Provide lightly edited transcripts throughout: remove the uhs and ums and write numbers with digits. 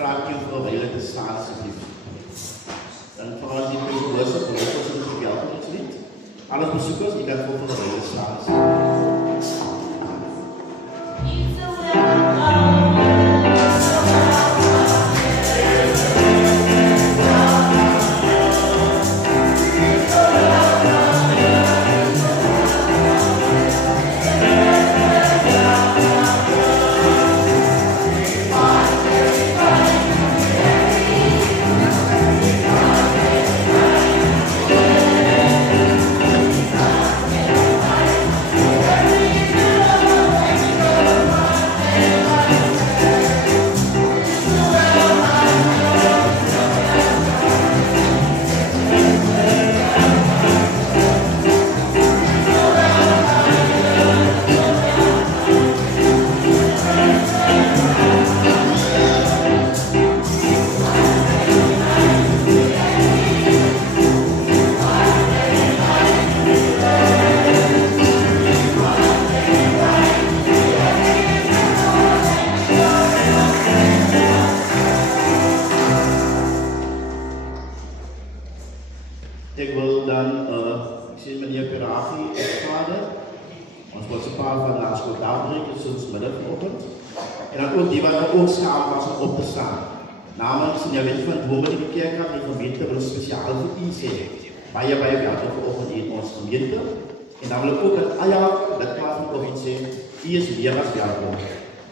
vraag ik u voor een hele te staan, alsjeblieft. Dan vooral die tegenwoordig voor ons in het lied. Alle bezoekers, die gaan voor een hele staan. Ik wil dan, ik zie meneer Perachi, vader. Ons wordt een paar van de school dagbrengen, soms middagochtend. En dan ook die waar ook schaam was om op te staan. Namens de wet van Dwommen in de kerk had die gemeente wil speciaal voor iets hebben. Waar je bij welke vanochtend in onze gemeente. En dan wil ik ook het ajaar, dat klaar vanochtend zijn, die is meer als welkom.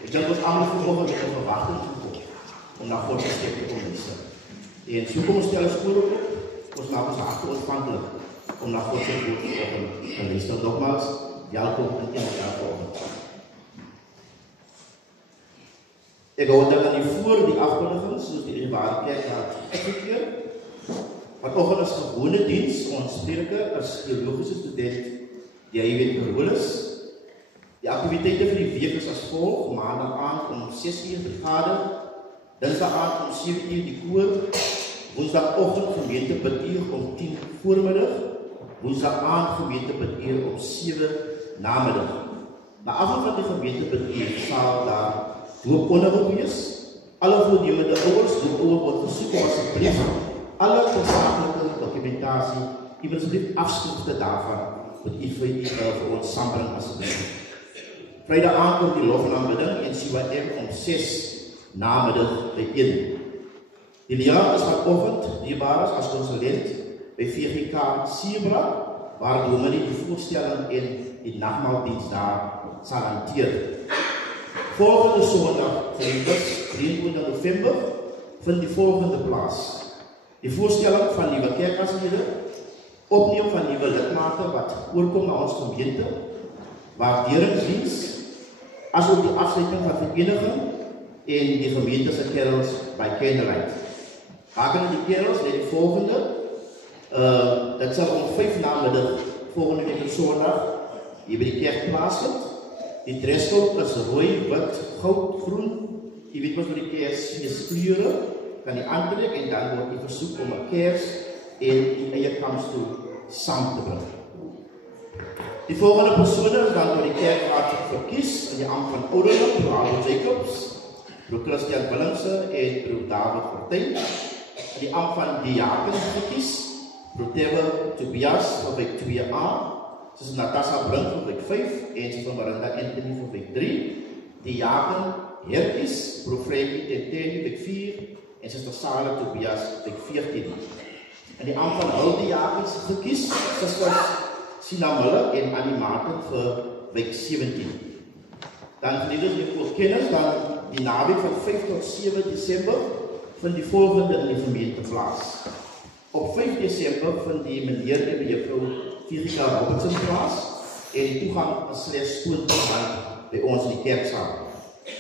Ik denk dat allemaal vanochtend met een verwachting gekomen. Om naar God te stekken te missen. En zo stellen scholen op. Ons maken ze achter ontvankelijk om naar God te volgen te lezen. Nogmaals, welkom in elkaar volgen. Ik hou dan aan die voor die afkondigings, zoals die in de ware kerk gaat uitgekeerd. Vanochtend is gewone dienst, ons sterke als theologische student, die hy weet gerol is. Die activiteiten van die week is als volgt: maandag aan om 6 uur te vergaderen, dinsdag aan om 7 uur die koor, woensdagochtend gemeentebidduur om 10 voormiddag, woensdagavond gemeentebidduur om 7 namiddag. Na afloop van die gemeentebidduur sal daar dooponderhoud wees. Alle voornemende ouers, doopouers word versoek om asseblief alle tersaaklike dokumentasie, asseblief afskrifte daarvan, wat u vir ons saambring asseblief. Vrydag aand kom die lof en aanbidding en CYM om 6 namiddag bijeen. Die leraar is vanochtend dierbaar as consulent by VGK Sierbrak, waar dominee die voorstelling en die nagmaaldienst daar sal hanteer. Volgende zondag, 23 november, vindt die volgende plaats. Die voorstelling van nieuwe kerkaslede, opneem van nieuwe lidmate wat oorkom na ons gemeente, waarderingsdienst, as ook die afsluiting van vereniging en die gemeentese kerels by Candlelight. Haken die kerels net die volgende, dat sal om 5 namiddag volgende week op zondag hier by die kerk plaasvind. Die dresscode is rooi, wit, goud, groen. Je weet wat voor die kers kleuren kan je aantrek en dan wordt je verzoek om een kers in je kampstoel samen te brengen. Die volgende personen is dan door die kerkraad verkies in de ambt van ouderling, door Aaron Jacobs, door Christian Willemse en door David Partijn. Die ambt van diaken verkies, door Tebe Tobias voor week 2a, zoals Natasha Brink voor week 5 en zoals Miranda Anthony voor week 3. Diaken Herkies, Broer Frankie Tenteni week 4 en zoals Sarah Tobias week 14. En die ambt van hulpdiakens verkies, zoals Sina Muller en Animaten voor week 17. Dan geleden we voor kennis, dan die naweek van 5 tot 7 december vindt die volgende in die gemeente plaats. Op 5 december vindt die meneer en juffrou Virika Robertson plaats en die toegang is slechts toegang bij ons in die kerkzaal.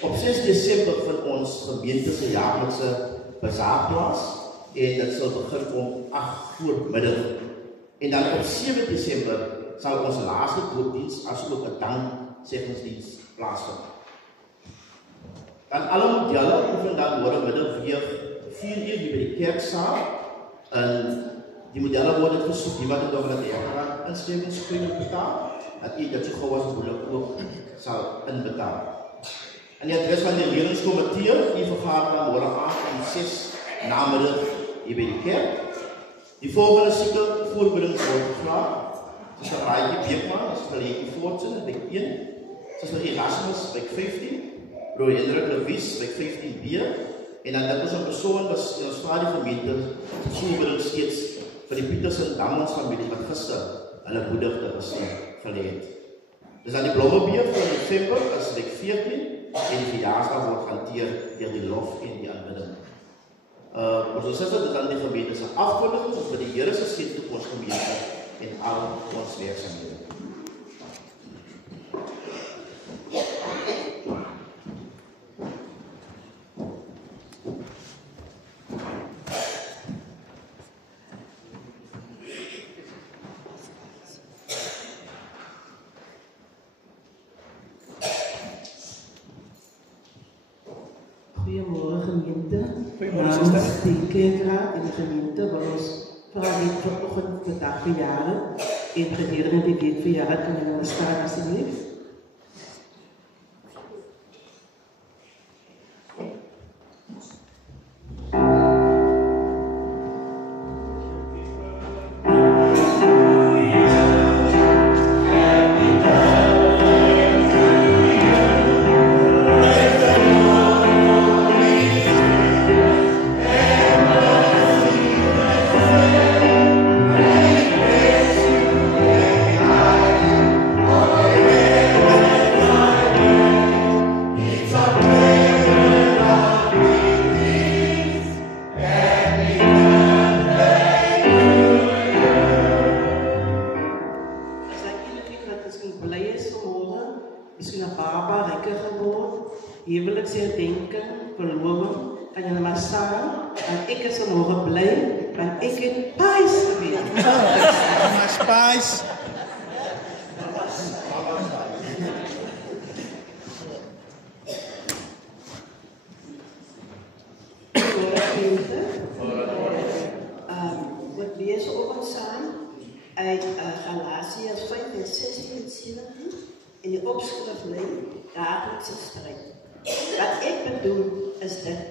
Op 6 december vindt ons gemeentese jaarlikse bazaar plaats en dat zal beginnen om 8 voormiddag. En dan op 7 december zal onze laatste doopdienst als ook een dankzeggingsdienst plaatsvinden. Dan alle modellen hoeven dan worden middag weer 4 uur hier bij de kerkzaal. En die modellen worden verzoekt, die wat het over de jaargang inschrijvingskunde betaalt. Dat je gewoon als moeilijk ook zal inbetalen. En die adres van de leerlingscomité, die vergaat dan morgen aan om 6 namiddag hier by die kerk. Die volgende sieke voorbereiding word gevraag. Soos een Raaitje Beekman, soos Geleekie Voortsen, by 1. Soos Erasmus, by 15. Broer Hendrik Lewies, by 15b. En dan dit is een persoon wat in ons gemeente voorbereiding steeds vir die Pieters en Dammans familie wat gister hulle boedigde geleed. Dus aan die Blommebeer van November is week 14 en die verjaarsdag word gehanteer deur die lof en die aanbidding. Ons is dit aan die gemeente se afkondigings ons vir die Here se skenk op ons gemeente en al ons werksaamhede. Goedemorgen gemeente. Namens die kerkraad en de gemeente waar ons vooral niet vanochtend vandaag verjaren en gedurende die week verjaren kunnen we staan alsjeblieft. Wat ik bedoel is dat,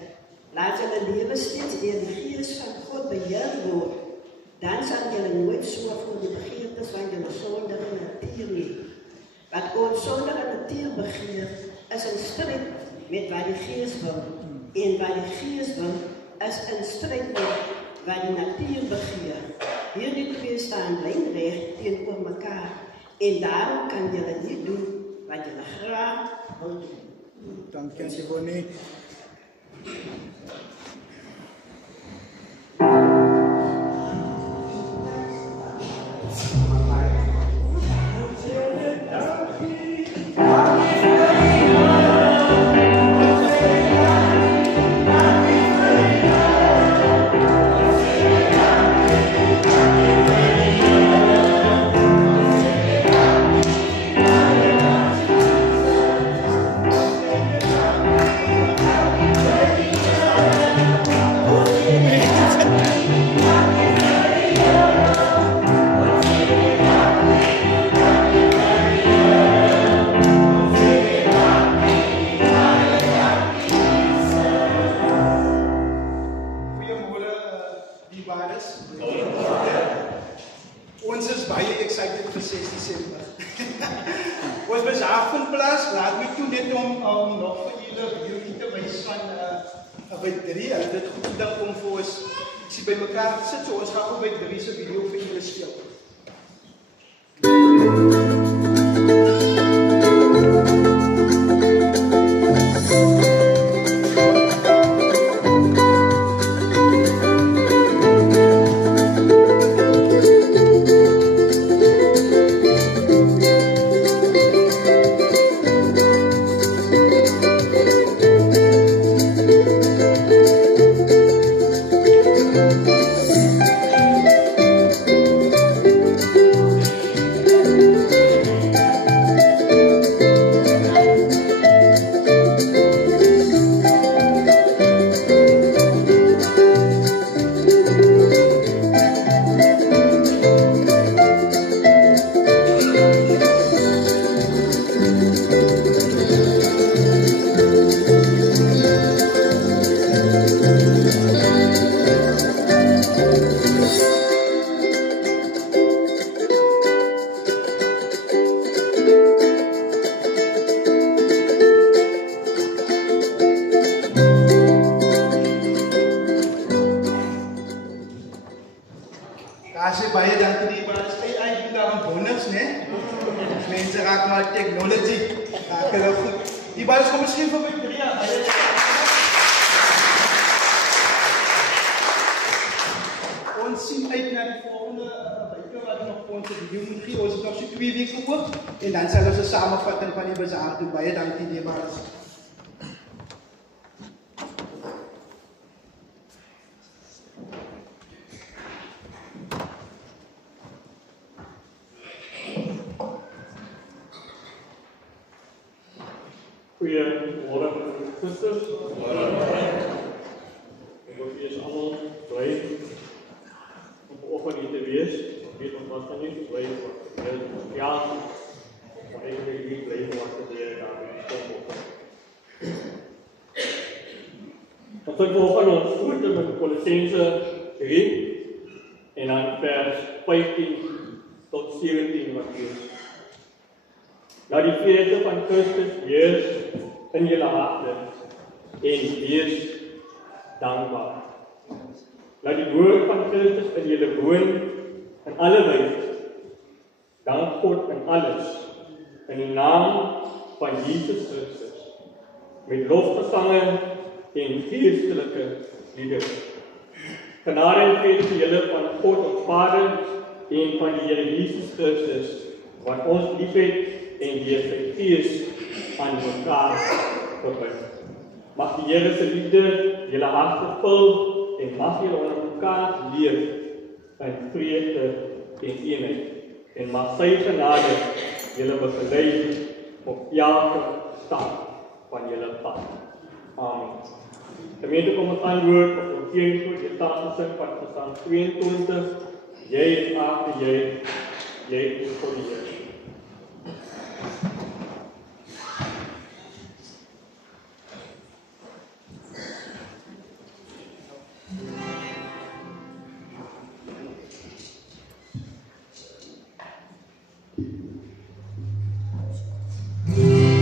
laat jullie leven steeds door de geest van God beheerd worden. Dan zal jullie nooit zo voor de begeertes van jullie zondige natuur niet. Wat ons zondige natuur begeert, is een strijd met wat de geest wil. En wat de geest wil, is een strijd met wat de natuur begeert. Hierdie twee staan lijnrecht tegenover elkaar. En daarom kan jullie niet doen wat jullie graag wil doen. Dank je, Sivone. Ons is baie excited vir 6 Desember. Ons was avondplaas, laat my toe net om nog vir julle te wys van by 3, hulle dit goed gedink om vir ons by mekaar te sit, so ons gaan ook by 3 se video vir julle speel. As jy baie dankie die baas, hy doen daar 'n bonus, né? Mense raak maar technology. Raak hulle goed. Die baas kom miskien vir my 3 jaar. Ons sien uit na die volgende weke wat nog vir ons die moet gee. Ons het nog so 2 weke oop en dan sal ons 'n samevatting van die bazaar doen. Baie dankie die baas. Goeiemôre Christus. Ek hoop julle is almal bly om vanoggend hier te wees. Ek weet ons was nog nie bly vir ja, maar ek wil nie bly vir wat gebeur daar in die stad. Ons het vanoggend ons voet met Kolossense 3 en dan vers 15 tot 17 wat lees. Laat die vrede van Christus heers in julle harte en wees dankbaar. Laat die woord van Christus in julle woon in alle wys. Dank God in alles in die naam van Jesus Christus met lofgesange en geestelike liedere. Genade en vrede vir julle van God ons Vader en van die Here Jesus Christus wat ons liefhet en deur sy Gees aan mekaar verbind. Mag die Here se liefde julle harte vul en mag julle onder mekaar leef in vrede en eenheid. En mag sy genade julle begelei op elke stap van julle pad. Amen. Gemeente, kom ons antwoord op ons teenwoord, die staatsing van Psalm 22. Jy is aarde, jy is voor die Here. Yeah.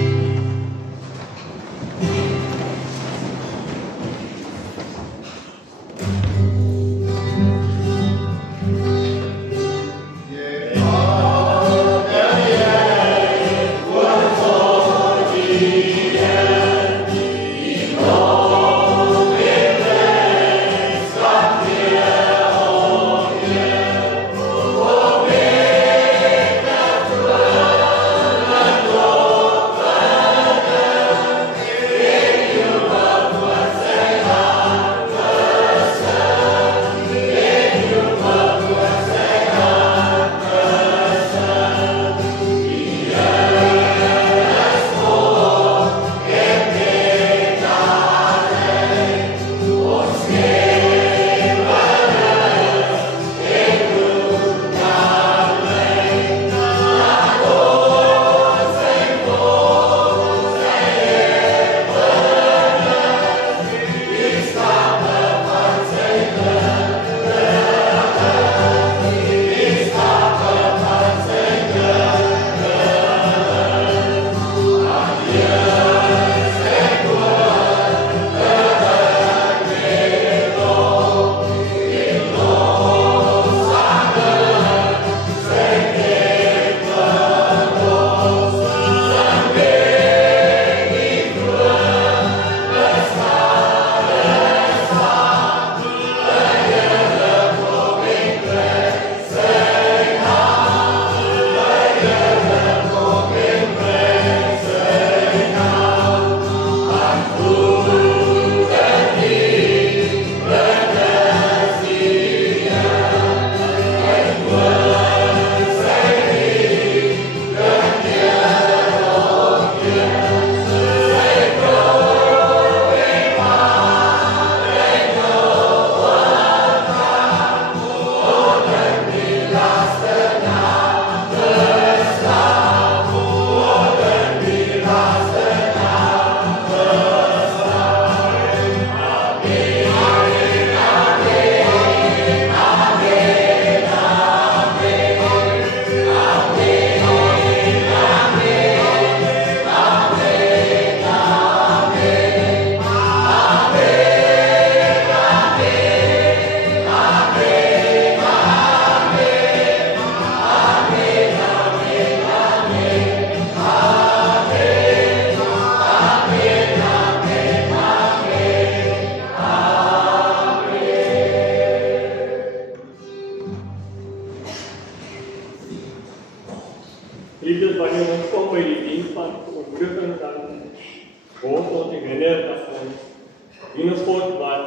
wat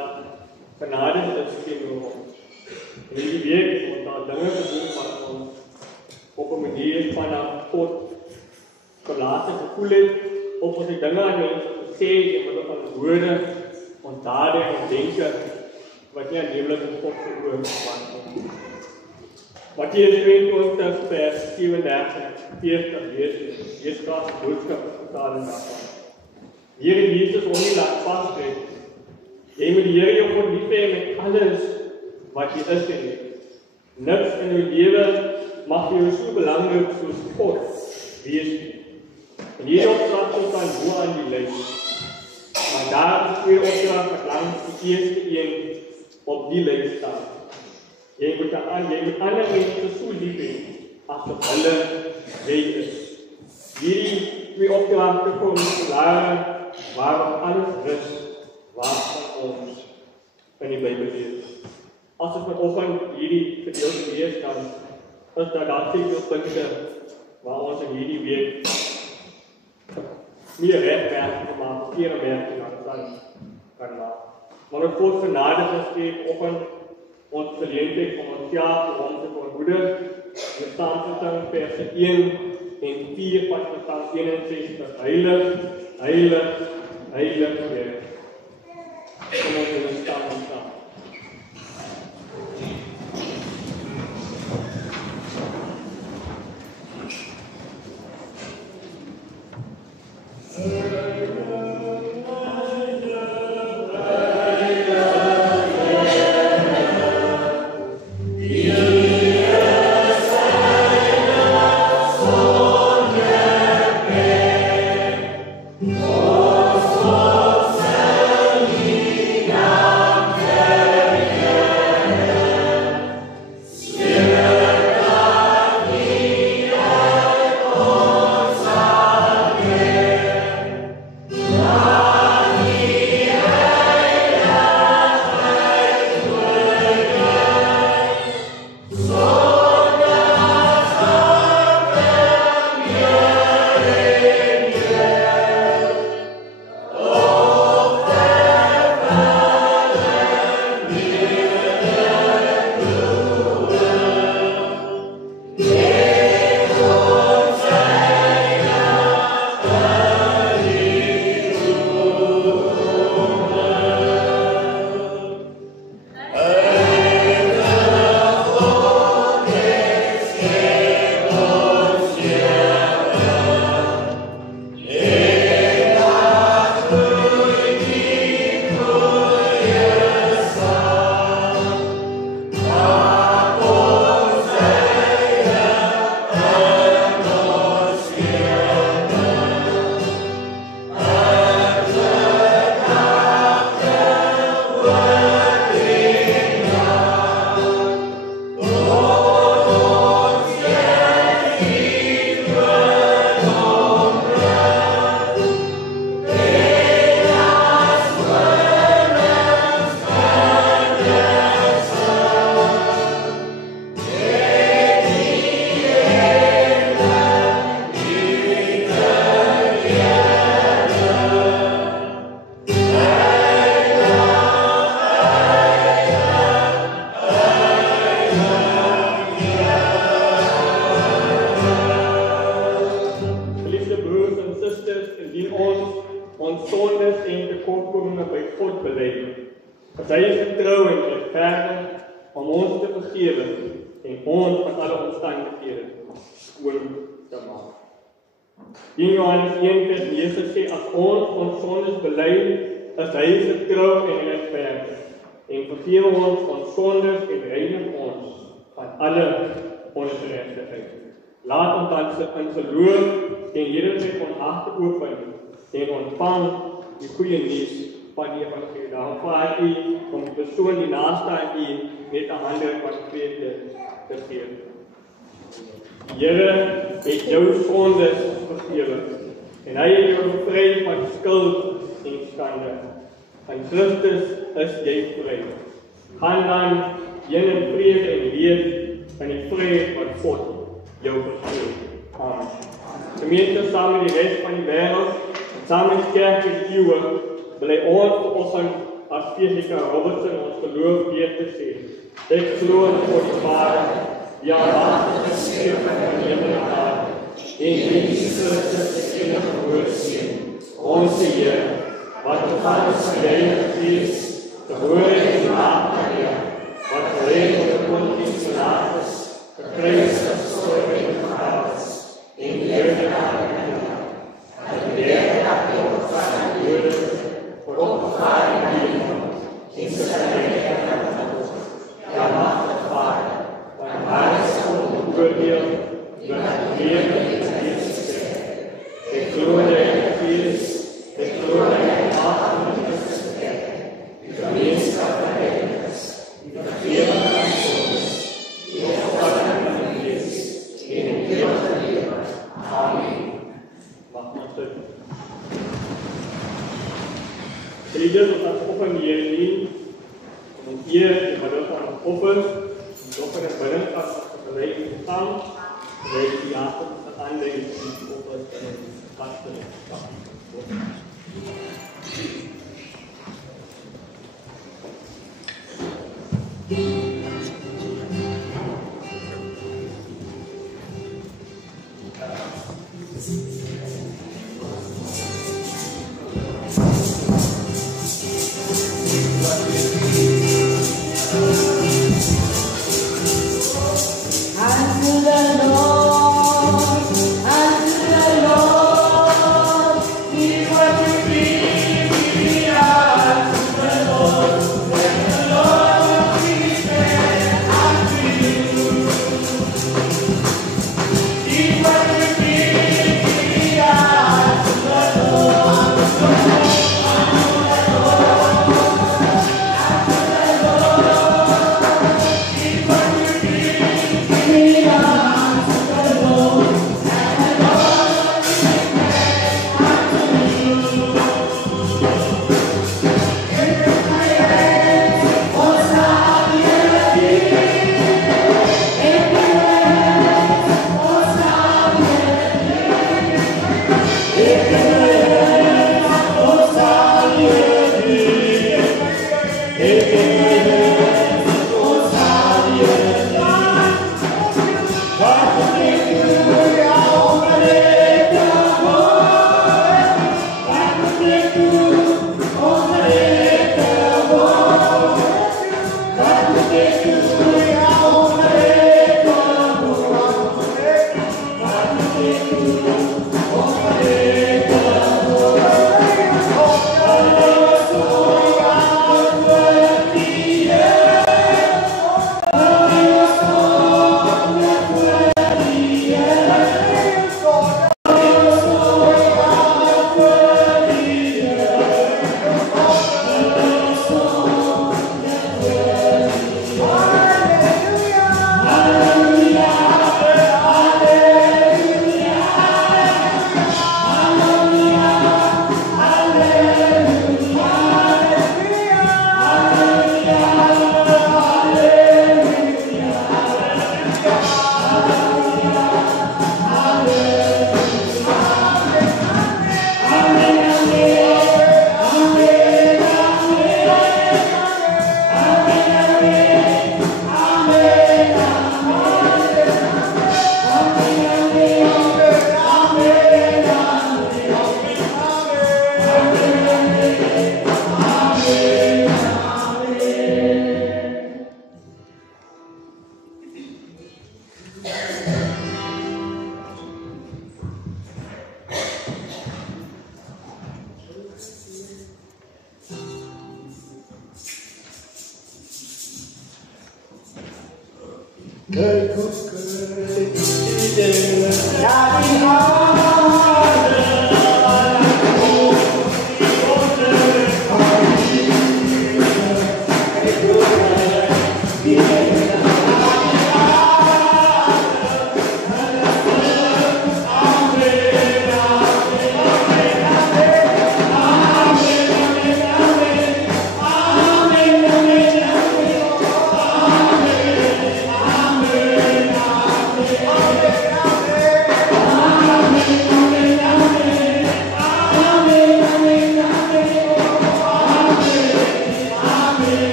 genade is teenoor ons. En hierdie week ons daar dinge gedoen wat ons op 'n manier vanaf God verlate gevoel het, of ons die dinge aan mense gesê het, en wat ons woorde, ons dade en denke, wat nie aanneemlik in God se oë was nie. Matteus 22 vers 37-40 lees graag die boodskap vertaling daarvan. Die Here Jesus hom nie laat vasbreek. Jy moet die Here jou God lief hê met alles wat jy is en het. Niks in jou lewe mag vir jou so belangrik soos God wees nie. En hierdie opdrag is dan bo aan die lys. Maar daar is 2 opdragte wat langs die eerste een op die lys staan. Jy moet ander mense so lief hê asof hulle jy is. Hierdie 2 opdragte kom klare waarop alles rus waarvan ons in die Bybel lees. As ons vanoggend hierdie gedeelte lees, dan is daar sekere punte waar ons in hierdie week meer regwerking maak, verkeerde werking kan maak. Maar ons God genade gegee oggend ons geleentheid om ons om te vermoedig. We staan te sing verse 1 en 4 van Psalm 61. Heilig, heilig, heilig Heer. Kom ons in staan en staan. In Johannes 1 vers 9 sê, as ons sondes bely, is hy getrou en regverdig en vergewe ons sondes en reinig ons van alle ongeregtigheid. Laat ons dan in geloof en hierin ons harte open en ontvang die goeie nuus van die evangelie. Daarom vra ek u om die persoon die naaste aan u met 'n hande van vrede te gee. Here het jou sondes vergewe en hy het jou bevry van skuld en skande. In Christus is jy vry. Gaan dan heen in vrede en leef in die vrede wat God jou verskil. Amen. Gemeente saam met die res van die wêreld, saam met kerk en eeuwe, wil hy ons vanoggend as Jessica Robertson ons geloof weer te sê. Ek glo in God die Vader, die almagtige Skepper van hemel en aarde, en Jesus Christus, die enige gebore Seun, onze Heer, wat ontvangen is van die Heilige Gees, gebore in die Maagd Maria, wat geleid onder Pontius Pilatus, gekruisigd, gestorven en begraven is, en leefde na die Maria, dat die derde dag die opgevaren aan die Dode, voor opgevaren in die hemel, en sy verheerlijkheid aan die hoog, ja machtig Vader, want waar is God oordeel, die wat gegeven in die Gees gesê. Ek glo in die Heilige Gees, ek glo in die almagtige Christus kerk, die gemeenskap van heiliges, die vergeving van sondes, die opstanding van die Gees, en die ewige lewe. Amen. Mag ons dit. Vrienden, ons gaan offen hier nie, om hier die middel van offer, die offer en binnen as gelijk te staan, gelijk die avond te aanleggen, die offer en vaste staan. Amen.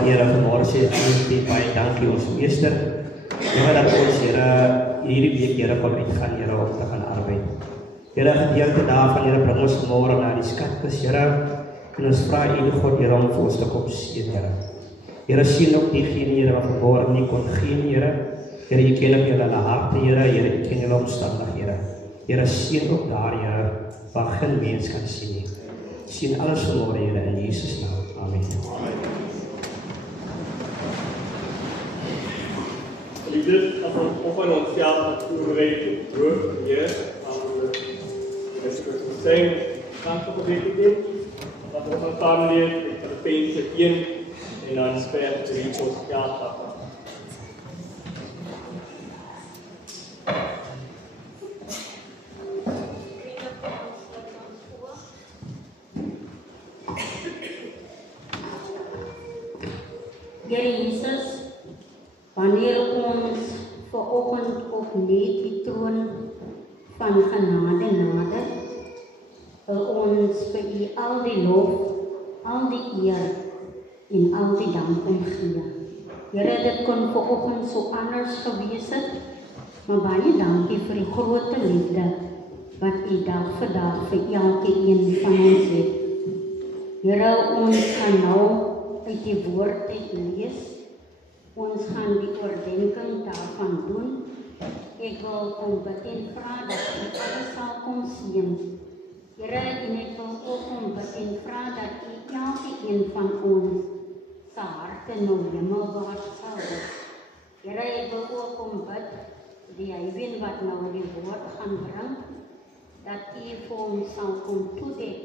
Vader, Here, vanmôre sê ons baie dankie ons meester. Here, dat ons Here hierdie week Here kon uitgaan, Here, om te gaan arbeid. Here, gedeelte daarvan, Here, bring ons môre na die skatkis, Here. En ons vra U God, Here, om vir ons te kom seën, Here. Here, sien ook diegene, Here, wat vanmôre nie kon gee, Here. Here, U ken ook hulle harte, Here. Here, U ken hulle omstandighede. Here, sien ook daar, Here, waar geen mens kan sien nie. Sien alles vanmôre, Here, in Jesus naam. Amen. Liefdes, as ons offen onsself voorbereid tot brood, Heer, aan de zijn kansen gebeten doen, dat we ons samen lezen in Filippenzen 1 en dan vers 3 tot 11. Heer Jesus, wanneer ons vanoggend opnuut die troon van genade nader, wil ons vir U al die lof, al die eer en al die dank gee. Here, dit kon vanoggend so anders gewees het, maar baie dankie vir die groot liefde wat U dag vir dag vir elkeen van ons het. Here, ons gaan nou uit die woord uit lees. Ons gaan die oordenking daarvan doen. Ek wil kom bid en vra dat U alles sal kom sien. Here, en ek wil ook kom bid en vra dat U elkeen van ons se harte nou hemelwaarts sal wees. Here, ek wil ook kom bid die Heilige wat nou die woord gaan bring, dat U vir ons sal kom toedek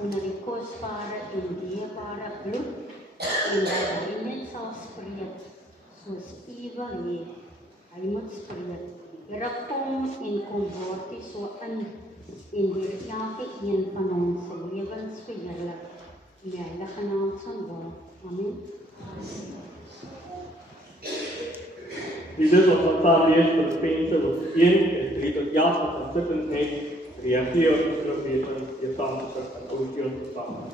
onder die kosbare en dierbare bloed, en dat hy net sal spreek, soos U wil hê, hy moet spreek. Here, kom en kom word U so in, en deur elkeen van ons lewens verheerlik, in die heilige naam van God. Amen. Liefdes, ons gaan lees Filippenzen 1 en 3 tot 11, wat ons sittend net reageer op die skrif van die saamgesit van Oude samen.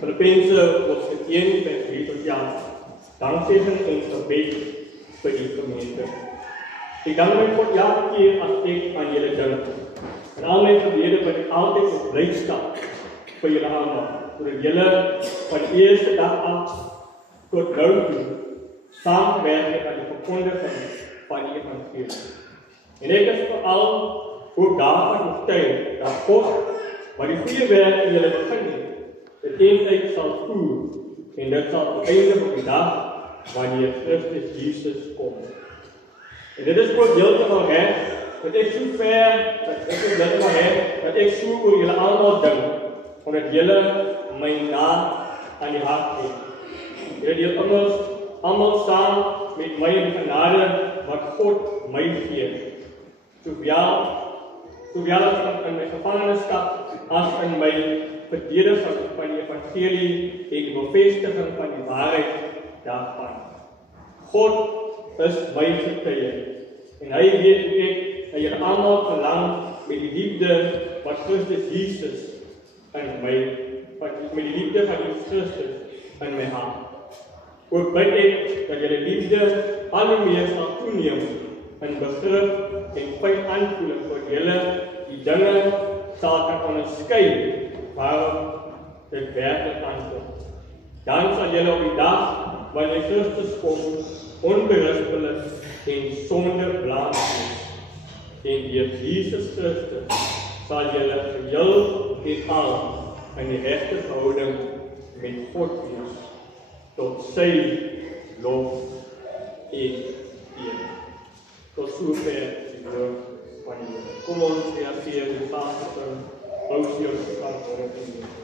Filippenzen hoofdstuk 1 vers 3 tot 11. Dankzegging en gebed vir die gemeente. Ek dank my God elke keer as ek aan julle dink. En al my gebede wat ek altyd met blydskap vir julle aanmaak, sodat julle van die eerste dag af tot nou toe saamwerk aan die verkondiging van die evangelie. En ek is veral ook daarvan oortuig dat God, wat die goeie werk in julle begin het, die eindtyd sal voer, en dit sal eindig op die dag wanneer Christus Jesus kom. En dit is ook heeltemal reg, dat ek so ver, dat ek so oor julle almal dink, omdat julle my na aan die hart het. Julle deel almal saam met my in genade wat God my gee. Sowel as in my gevangenskap, as in my verdediging van die evangelie en die bevestiging van die waarheid daarvan. God is my getuie, en hy weet ek dat julle almal verlang met die liefde wat Christus Jesus in my, met die liefde van Jesus Christus in my hart. Ook bid ek dat julle liefde al hoe meer sal toeneem in begrip en fyn aanvoeling vir julle die dinge sal kan onderskei waarop dit werklik aankom. Dan sal julle op die dag wanneer Christus kom onberispelik en sonder blaam wees. En deur Jesus Christus sal julle geheel en al in die regte verhouding met God wees, tot sy lof en eer. Tot sover die woord van die Here. Kom ons reageer die saamgesin, Paulus kan worden. Amen.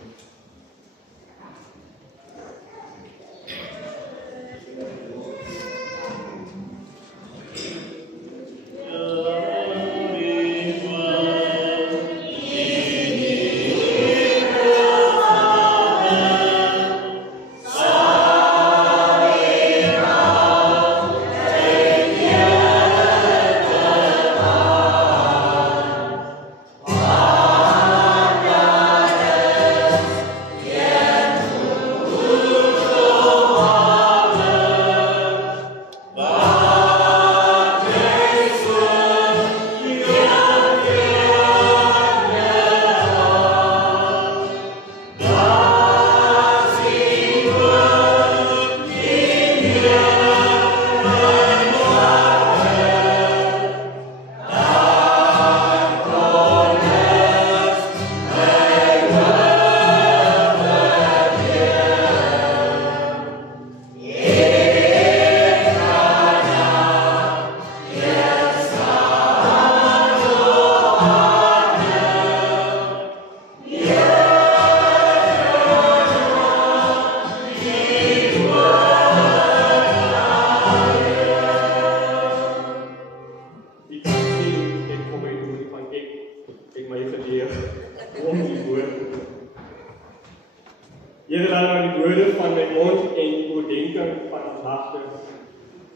Here dan aan die woorde van my mond en die oordenking van ons harte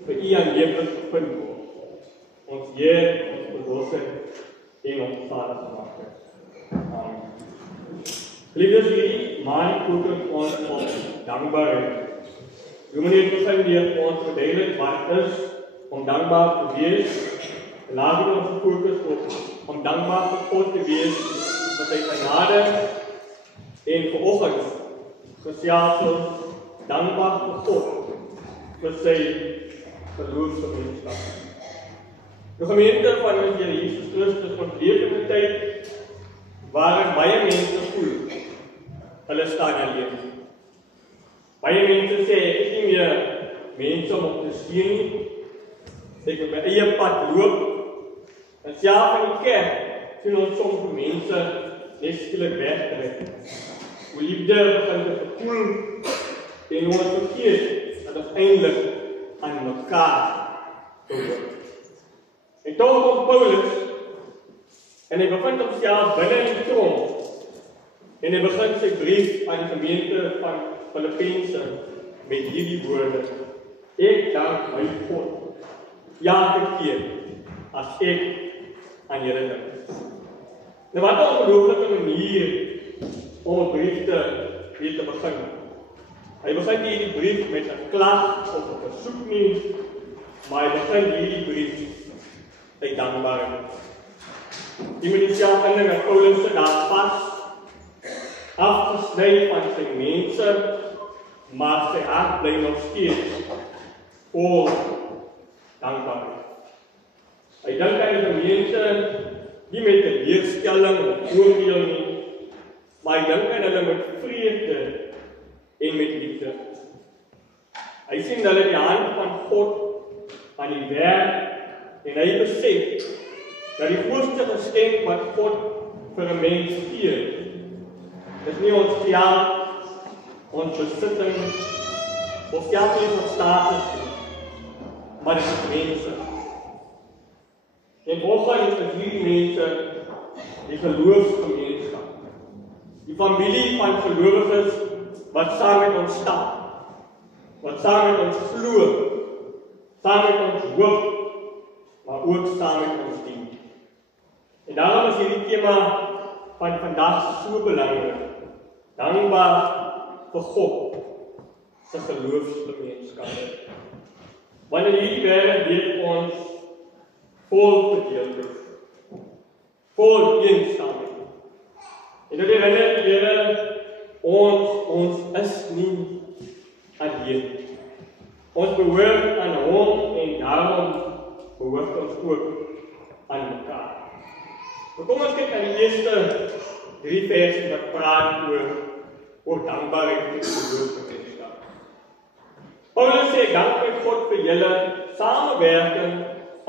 vir U aanneemlik gevind word. Ons Heer, ons Verlosser en ons Vader gemaak het. Amen. Geliefdes, hierdie maand fokus ons op dankbaarheid. Dominee het begin deur ons verduidelik wat is om dankbaar te wees. Later ons fokus op om dankbaar vir God te wees vir sy genade en vanoggend gesels ons dankbaar vir God vir sy geloofsgemeenskap. Die gemeente van ons Here Jesus Christus ontleef in 'n tyd waarin baie mense voel hulle staan alleen. Baie mense sê ek is nie meer mense om op te steun nie. Ek moet my eie pad loop. En self in die kerk sien ons soms mense net skielik wegtrek. Hoe liefde begin te verkoel en ons vergeet dat ons eintlik aan mekaar behoort. En toch kom Paulus en hy bevind homself binne die tronk en hy begin sy brief aan die gemeente van Filippense met hierdie woorde: Ek dank my God elke keer as ek aan julle dink. Nou wat 'n ongelooflike manier om 'n brief te begin. Hy begin hierdie brief met 'n klag of 'n versoek nie, maar hy begin hierdie brief uit dankbaarheid. Jy moet jouself indink dat Paulus se daar pas afgesny van sy mense, maar sy hart bly nog steeds vol dankbaarheid. Hy dink aan die gemeente nie met 'n leerstelling of oordeel nie, maar hy dink aan hulle met vreugde en met liefde. Hy sien hulle die hand van God aan die werk en hy besef dat die grootste geskenk wat God vir 'n mens gee, is nie ons geld, ons besitting, of selfs nie ons status nie, maar dit is mense. En vanoggend is hierdie mense die geloofsgemeenskap, die familie van gelowiges wat saam met ons stap, wat saam met ons glo, saam met ons hoop, maar ook saam met ons dien. En daarom is hierdie tema van vandag so belangrik, dankbaar vir God se geloofsgemeenskap. Want in hierdie wêreld leef ons vol verdeeldheid, vol eensaamheid. En dit herinner die Here, ons is nie alleen. Ons behoort aan hom en daarom behoort ons ook aan mekaar. Maar kom ons kyk aan die eerste 3 verse wat praat oor dankbaarheid en geloofsgemeenskap. Paulus sê, dank my God vir julle samewerking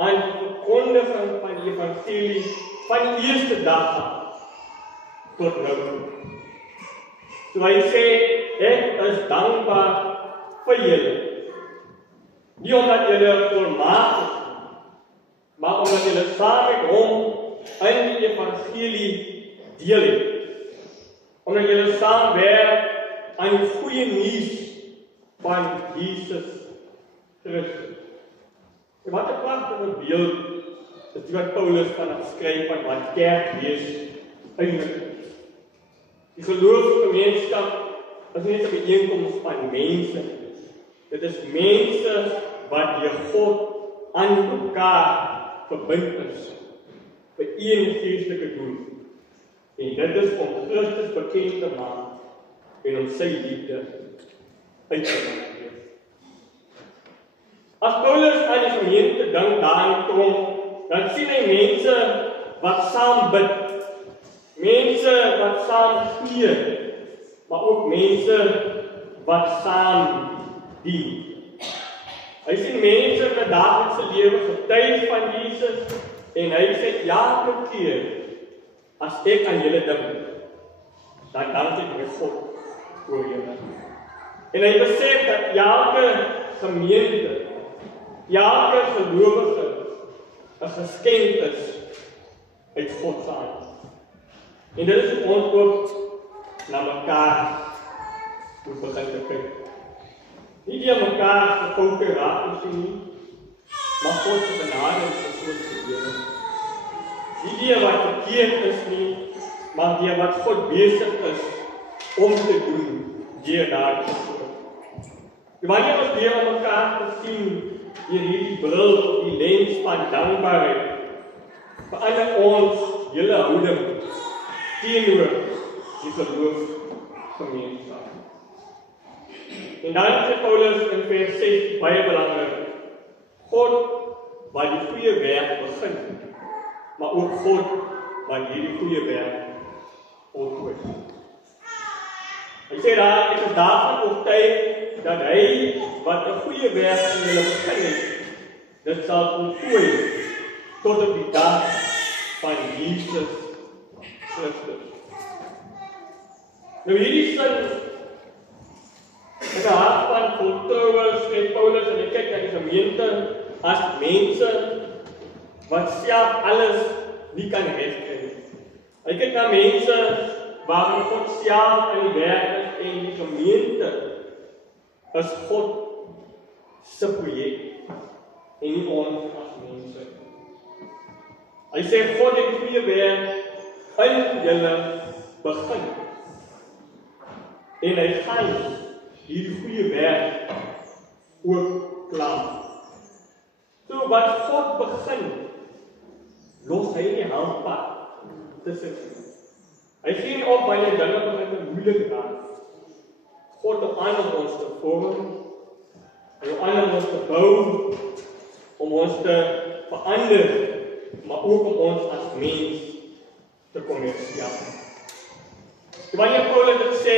aan die verkondiging van die evangelie van die eerste dag af tot nou. So hy sê, ek is dankbaar vir julle. Nie omdat julle volmaak is, maar omdat julle saam met hom in die evangelie deel het. Omdat julle saamwerk aan die goeie nuus van Jesus Christus. En wat 'n pragtige beeld is die wat Paulus van skryf van wat kerk wees eintlik is. Die geloofsgemeenskap is nie 'n byeenkoms van mense. Dit is mense wat deur God aan mekaar verbind is vir een geestelike doel. En dit is om Christus bekend te maak en om sy liefde uit te maak. As Paulus aan die gemeente dink daar in die tronk, dan sien hy mense wat saam bid, mense wat saam gee, maar ook mense wat saam dien. Hy sien mense in 'n daaglikse lewe getuig van Jesus en hy sê elke keer as ek aan julle dink, dan dank ek my God oor julle. En hy besef dat elke gemeente, elke gelowige 'n geskenk is uit God se hand. En dit is ons ook na mekaar moet begin te kyk. Nie deur mekaar se foute raak te sien nie, maar God se genade is so groot gebeur. Nie deur wat verkeerd is nie, maar deur wat God besig is om te doen deur daardie persoon. Wanneer ons deur om mekaar te sien deur hierdie bril of die lens van dankbaarheid, verander ons hele houding teenoor die geloofsgemeenskap. En dan sê Paulus in vers 6 baie belangrik, God wat die goeie werk begin, maar ook God wat hierdie goeie werk voltooi. Hy sê daar, ek is daarvan oortuig dat hy wat 'n goeie werk in julle begin het, dit sal voltooi tot op die dag van Jesus Christus. Nou hierdie sin in die hart van voltroue skryf Paulus en hy kyk na die gemeente as mense wat self alles nie kan regkry. Hy kyk na mense waarin God self in die werk is en die gemeente is God se projek en nie ons as mense. Hy sê God het die goeie werk in julle begin. En hy gaan hierdie goeie werk ook klaar. So wat God begin, los hy nie halfpad tussen. Hy gee nie op wanneer dinge begin te moeilik raak. God wil aan ons te vorm, hy wil aan ons te bou, om ons te verander, maar ook om ons as mens te kom herstel. Wanneer Paulus dit sê,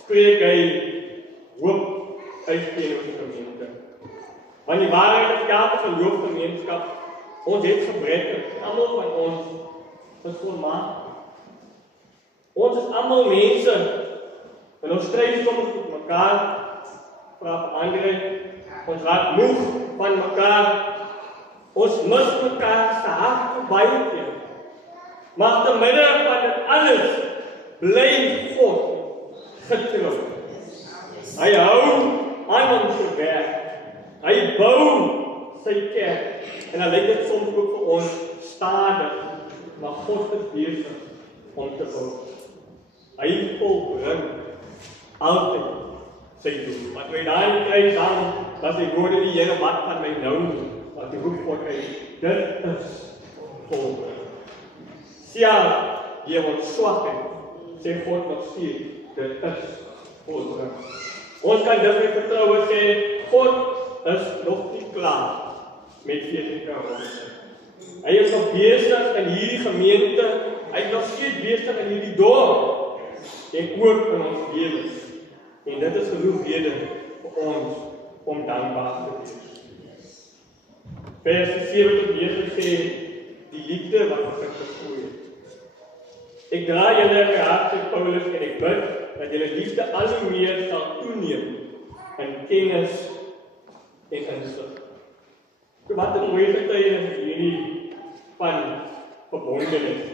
spreek hy hoop uit teenoor die gemeente. Want die waarheid is elke geloofsgemeenskap, ons het gebreke, almal van ons is volmaak. Ons is almal mense, en ons stryd soms met mekaar, vra verandering, ons raak moeg van mekaar, ons mis mekaar se hart baie keer. Maar te midde van dit alles, bly God getrou. Hy hou aan ons werk. Hy bou sy kerk. En dan lyk dit soms ook vir ons stadig, maar God is besig om te bou. Hy volbring altyd sy doel. Maar toe hy daar kry dan, dat die woorde die Here wat van my nou, wat die roep God uit, dit is volbring. Self deur ons swakheid, sê God nog steeds, dit is volbring. Ons kan dus met vertroue sê, God is nog nie klaar met VGK ons. Hy is nog besig in hierdie gemeente, hy is nog steeds besig in hierdie dorp, en ook in ons lewens. En dit is genoeg rede vir ons om dankbaar te wees. Vers 7 tot 9 sê, die liefde wat begin vergroei. Ek dra julle in my hart, sê Paulus, en ek bid dat julle liefde al hoe meer sal toeneem in kennis en insig. Wat 'n mooi getuienis is hierdie van verbondenheid.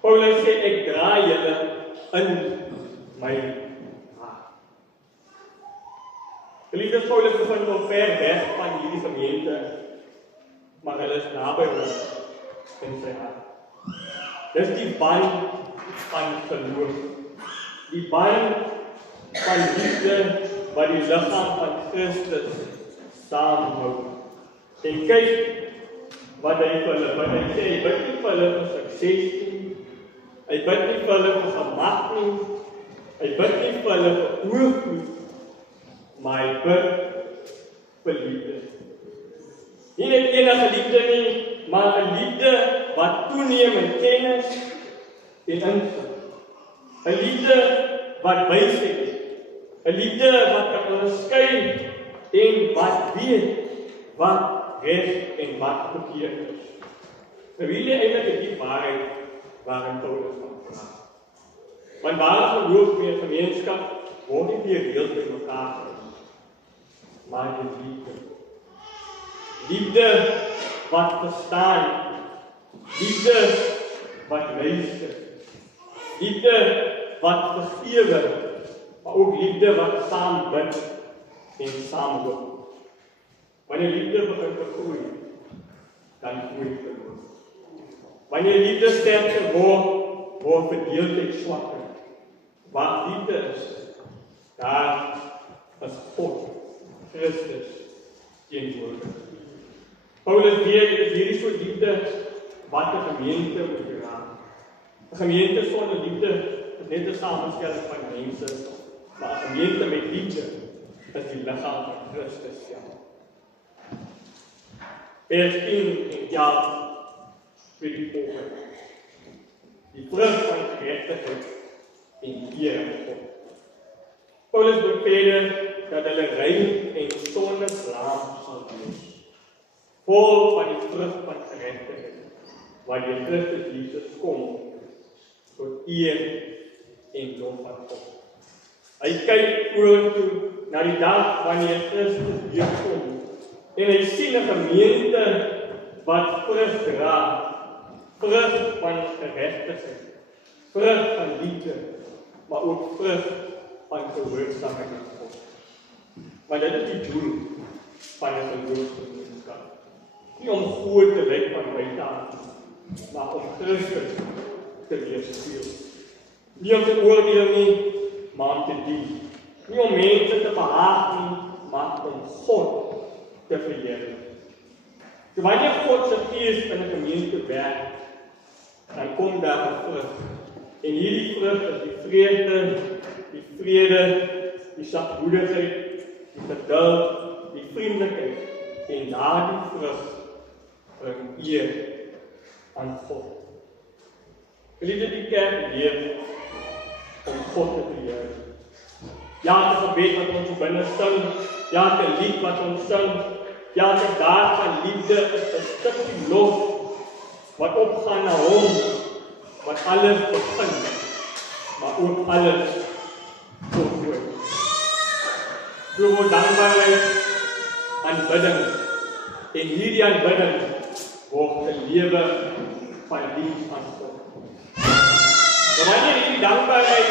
Paulus sê ek dra julle in my hart. Geliefdes, Paulus bevind hom ver weg van hierdie gemeente, maar hulle is naby hom in sy hart. Dis die band van geloof, die band van liefde wat die liggaam van Christus saamhou. En kyk wat hy vir hulle, wat hy sê, hy bid nie vir hulle vir sukses nie, hy bid nie vir hulle vir gemak nie, hy bid nie vir hulle vir oorvloed, maar hy bid vir liefde. Nie net enige liefde nie, maar 'n liefde wat toeneem in kennis en insig. 'n liefde wat wysheid is. 'n liefde wat kan onderskei en wat weet wat reg en wat verkeerd is. Nou hierdie eintlik die waarheid waarin Paulus van praat. Want waar geloof meer gemeenskap word nie meer deel by mekaar nie, maar die liefde. Liefde wat verstaan, liefde wat luister, liefde wat vergewe, maar ook liefde wat saam bid en saam loop. Wanneer liefde begin te groei, dan groei het geloof. Wanneer liefde sterker word verdeeldheid swakker. Waar liefde is, daar is God, Christus, teenwoordig. Paulus weet, dit is hierdie soort liefde wat 'n gemeente moet dra. 'n Gemeente sonder liefde is net 'n samestelling van mense, maar 'n gemeente met liefde is die liggaam van Christus self. Vers 10 en 11 vir die volgende. Die vrug van geregtigheid en eer aan God. Paulus beveel dat hulle rein en sonder blaam sal wees, vol van die vrug van geregtigheid, waar die Christus Jesus kom, tot eer en lof van God. Hy kyk vorentoe na die dag wanneer Christus weer kom, en hy sien 'n gemeente wat vrug dra, vrug van geregtigheid, vrug van liefde, maar ook vrug van gehoorsaamheid aan God. Want dit is die doel van 'n geloofsgemeenskap. Nie om groot te lyk van buite af, maar om Christus te weerspieël. Nie om te oordeel nie, maar om te dien. Nie om mense te behaag nie, maar om God te verheerlik. So wanneer God se gees in 'n gemeente werk, dan kom daar 'n vrug. En hierdie vrug is die vreugde, die vrede, die sagmoedigheid, die geduld, die vriendelikheid, en daardie vrug bring eer aan God. Geliefde, die kerk leef om God te verheerlik. Ja, 'n gebed wat ons binne sing, ja, 'n lied wat ons sing, ja, 'n daad van liefde is 'n stukkie lof wat opgaan na Hom, wat alles begin, maar ook alles voltooi. So word dankbaarheid aanbidding, en hierdie aanbidding word 'n lewe van diens aan God. Wanneer hierdie dankbaarheid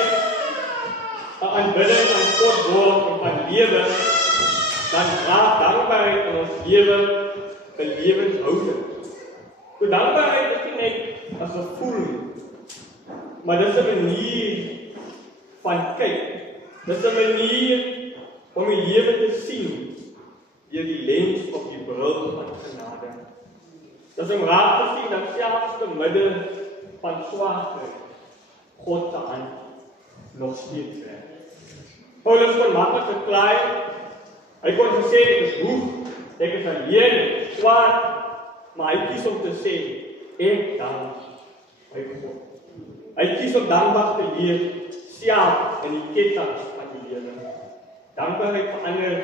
'n aanbidding aan God word en van lewe, dan raak dankbaarheid in ons lewe 'n lewenshouding. So dankbaarheid is nie net 'n gevoel, maar dit is 'n manier van kyk. Dit is 'n manier om die lewe te sien deur die lens of die bril van genade. Dit is om raak te sien dat selfs te midde van swaarkry, God se hand nog steeds werk. Paulus kon maklik verklaar, hy kon gesê ek is moeg, ek is alleen, swaar, maar hy kies om te sê, ek dank my God. Hy kies om dankbaar te leef, self in die kettinge van die lewe. Dankbaarheid verander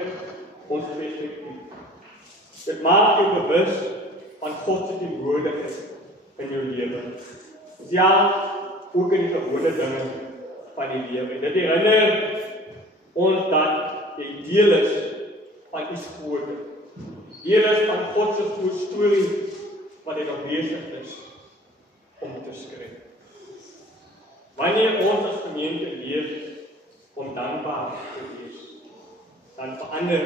ons perspektief. Dit maak jou bewus van God se teenwoordigheid in jou lewe. Ja, ook in die gewone dinge van die lewe. Dit herinner ons dat jy deel is van iets groter. Deel is van God se groot storie wat hy nog besig is om te skryf. Wanneer ons as gemeente leef om dankbaar te wees, dan verander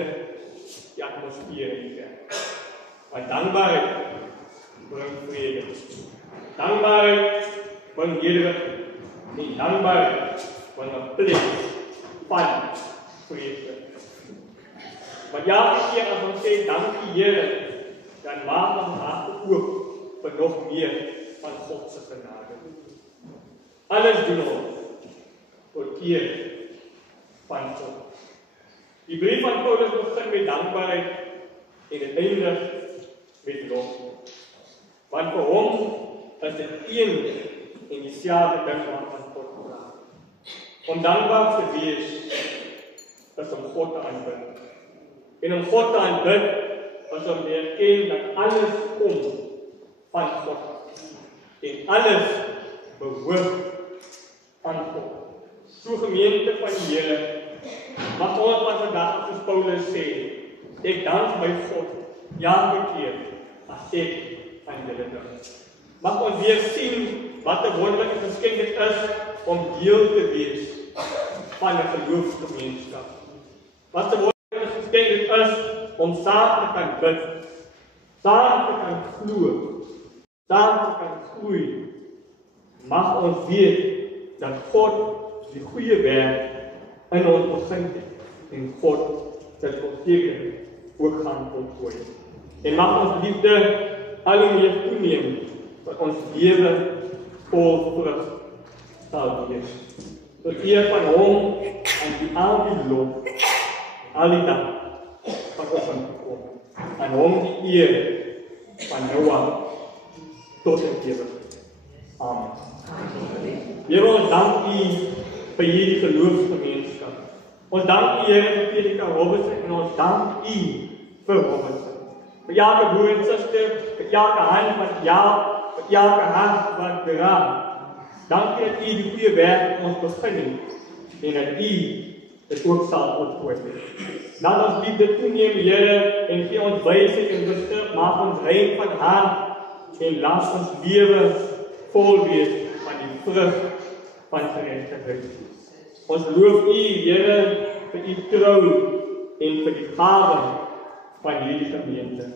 die atmosfeer in die kerk. Want dankbaarheid bring vrede. Dankbaarheid bring nederigheid. En dankbaarheid bring 'n plek van vrede. Want elke keer as ons sê dankie Here, dan maak ons harte oop vir nog meer van God se genade. Alles doen ons tot eer van God. Die brief van Paulus begin met dankbaarheid en dit eindig met lof. Want vir hom is dit een en dieselfde ding waarvan God praat. Om dankbaar te wees is om God te aanbid. En om God te aanbid is om te erken dat alles kom van God. En alles behoort aan God. So gemeente van die Here, mag ons van vandag soos Paulus sê, ek dank my God elke keer as ek aan julle dink. Mag ons weer sien wat 'n wonderlike geskenk dit is om deel te wees van 'n geloofsgemeenskap. Wat se woord is geskenk is om saam te kan bid, saam te kan glo, saam te kan groei. Mag ons weet dat God die goeie werk in ons begin het en God dit verseker ook gaan voltooi. En mag ons liefde al hoe meer toeneem dat ons lewe vol vrug sal wees. Tot eer van hom en die al die lof, al die dank van ons kom. Aan hom die eer van nou aan tot en ewig. Amen. Here, ons dank U vir hierdie geloofsgemeenskap. Ons dank U, Here, vir Predika Robertson en ons dank U vir Robertson. Vir elke broer en suster, vir elke hand wat jou, vir elke hand wat dra. Dankie dat U die goeie werk ons begin het en dat U dit ook sal voltooi. Laat ons liefde toeneem, Here, en gee ons wysheid en begrip, maak ons rein van hart en laat ons lewe vol wees van die vrug van geregtigheid. Ons loof U, Here, vir U trou en vir die gawe van hierdie gemeente.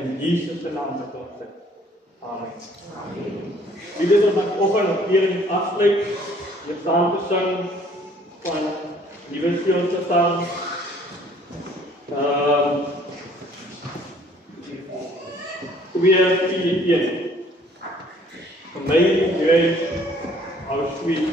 In Jesus se naam bid ons dit. Amen. Dit is ons oggend nog weer afsluit. Jy saam te sing van Liewe Stilte staan. Weer 4:1. Amazing grace, how sweet.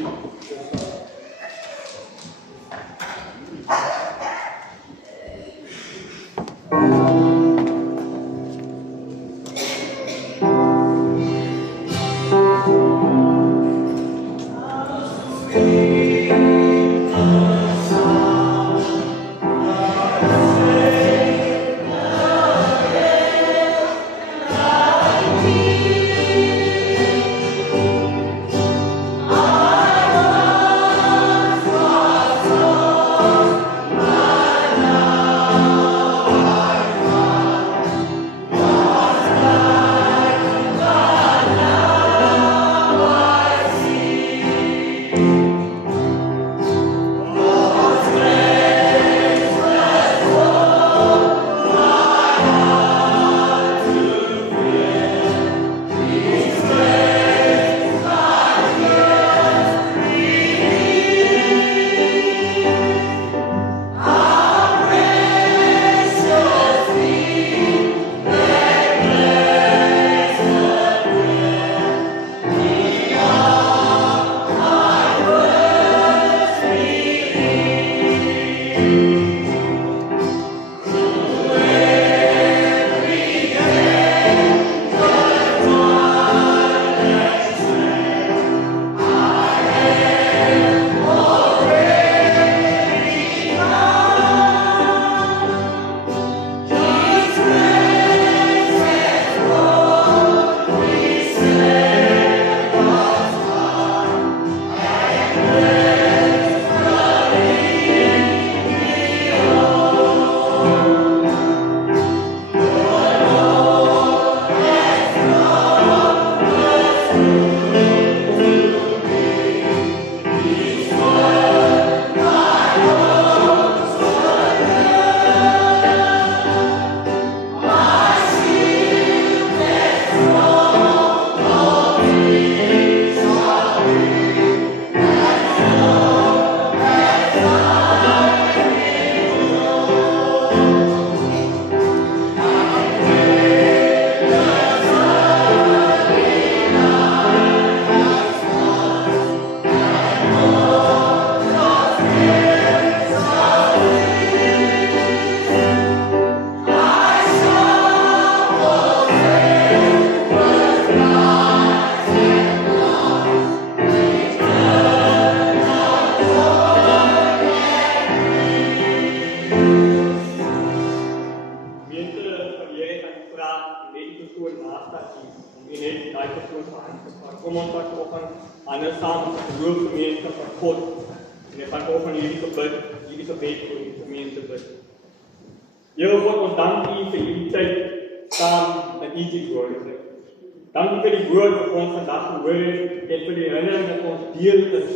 Dankie vir die woord wat ons vandag gehoor het en vir die herinnering dat ons deel is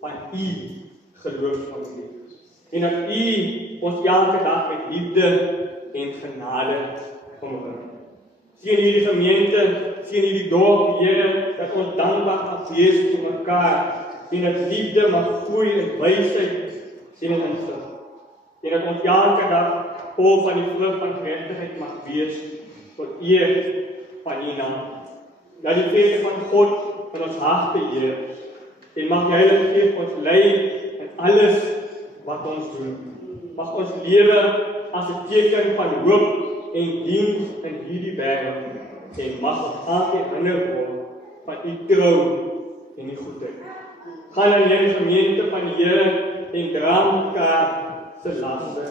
van U geloofsfamilie. En dat U ons elke dag met liefde en genade omring. Sien hierdie gemeente, sien hierdie dorp, Here, dat ons dankbaar mag wees vir mekaar, en dat liefde mag groei in wysheid en in insig. En dat ons elke dag vol van die vrug van geregtigheid mag wees, tot eer van U naam. Dat die vrede van God in ons harte heers, en mag die Heilige Gees ons lei in alles wat ons doen. Mag ons lewe as 'n teken van hoop en diens in hierdie wêreld, en mag ons altyd herinner word van U trou en U goedheid. Gaan dan in die gemeente van die Here en dra mekaar se laste.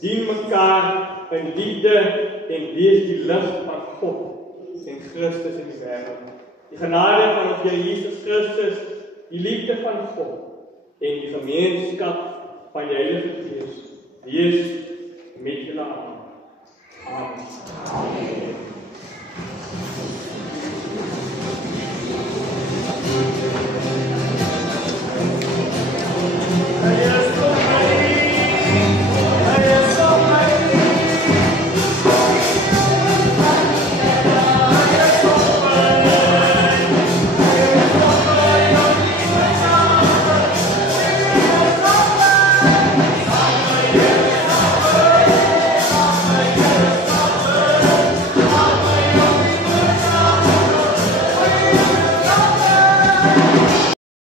Dien mekaar in liefde en wees die lig van God en Christus in die wêreld. Die genade van ons Here Jesus Christus, die liefde van God en die gemeenskap van die Heilige Gees wees met julle almal. Amen.